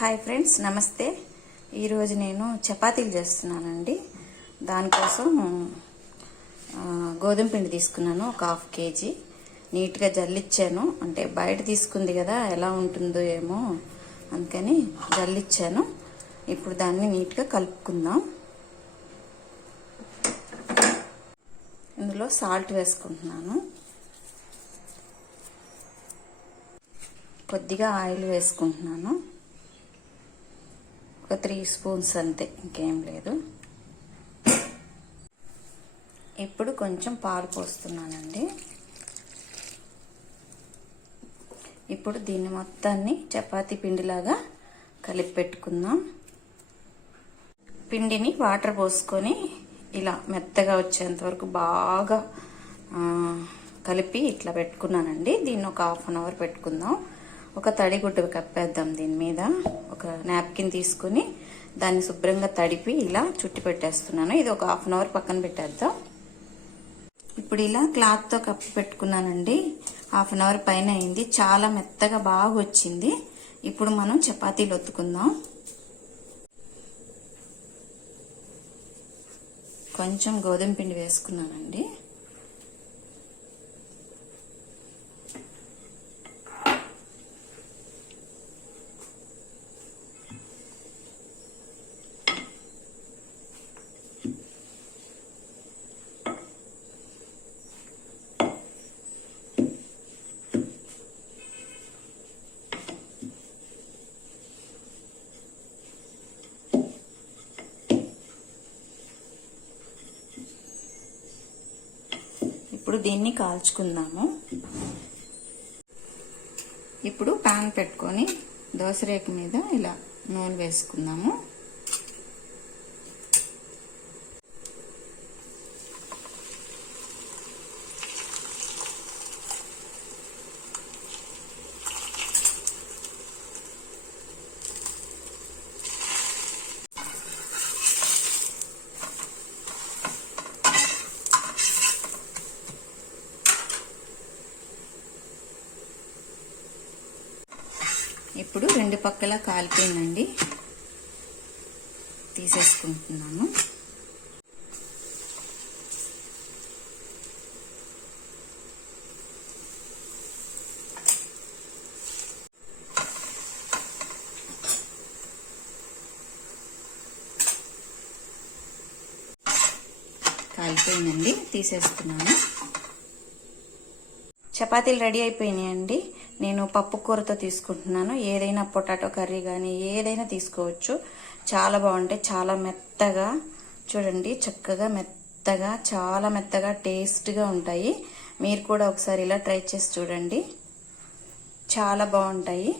Hi friends, నమస్తే. ఈరోజు నేను చపాతీలు చేస్తున్నానండి. దానికోసం గోధుమ పిండి తీసుకున్నాను, ఒక 1/2 kg. నీట్గా జల్లిచ్చాను. అంటే బయట తీసుకుంది కదా, ఎలా ఉంటుందో ఏమో అందుకని జల్లిచ్చాను. ఇప్పుడు దాన్ని నీట్గా కలుపుకుందాం. ఇందులో సాల్ట్ వేసుకుంటున్నాను. కొద్దిగా ఆయిల్ వేసుకుంటున్నాను. ఒక 3 స్పూన్స్ అంతే, ఇంకేం లేదు. ఇప్పుడు కొంచెం పాలు పోస్తున్నానండి. ఇప్పుడు దీన్ని మొత్తాన్ని చపాతీ పిండిలాగా కలిపి పెట్టుకుందాం. పిండిని వాటర్ పోసుకొని ఇలా మెత్తగా వచ్చేంత వరకు బాగా కలిపి ఇట్లా పెట్టుకున్నానండి. దీన్ని ఒక 1/2 అవర్ పెట్టుకుందాం. ఒక తడి గుడ్డ కప్పేద్దాం. దీని మీద ఒక నాప్కిన్ తీసుకుని దాన్ని శుభ్రంగా తడిపి ఇలా చుట్టి పెట్టేస్తున్నాను. ఇది ఒక 1/2 అవర్ పక్కన పెట్టేద్దాం. ఇప్పుడు ఇలా క్లాత్తో కప్పి పెట్టుకున్నానండి. 1/2 అవర్ పైన అయింది. చాలా మెత్తగా బాగా వచ్చింది. ఇప్పుడు మనం చపాతీలు ఒత్తుకుందాం. కొంచెం గోధుమ పిండి వేసుకున్నానండి. ఇప్పుడు దీన్ని కాల్చుకుందాము. ఇప్పుడు పాన్ పెట్టుకొని దోసరేకు మీద ఇలా నూనె వేసుకుందాము. ఇప్పుడు 2 పక్కల కాలిపోయిందండి. తీసేసుకుంటున్నాను. కాలిపోయిందండి, తీసేసుకున్నాను. చపాతీలు రెడీ అయిపోయినాయండి. నేను పప్పు కూరతో తీసుకుంటున్నాను. ఏదైనా పొటాటో కర్రీ కానీ ఏదైనా తీసుకోవచ్చు. చాలా బాగుంటాయి. చాలా మెత్తగా చూడండి, చక్కగా మెత్తగా, చాలా మెత్తగా టేస్ట్గా ఉంటాయి. మీరు కూడా ఒకసారి ఇలా ట్రై చేసి చూడండి. చాలా బాగుంటాయి.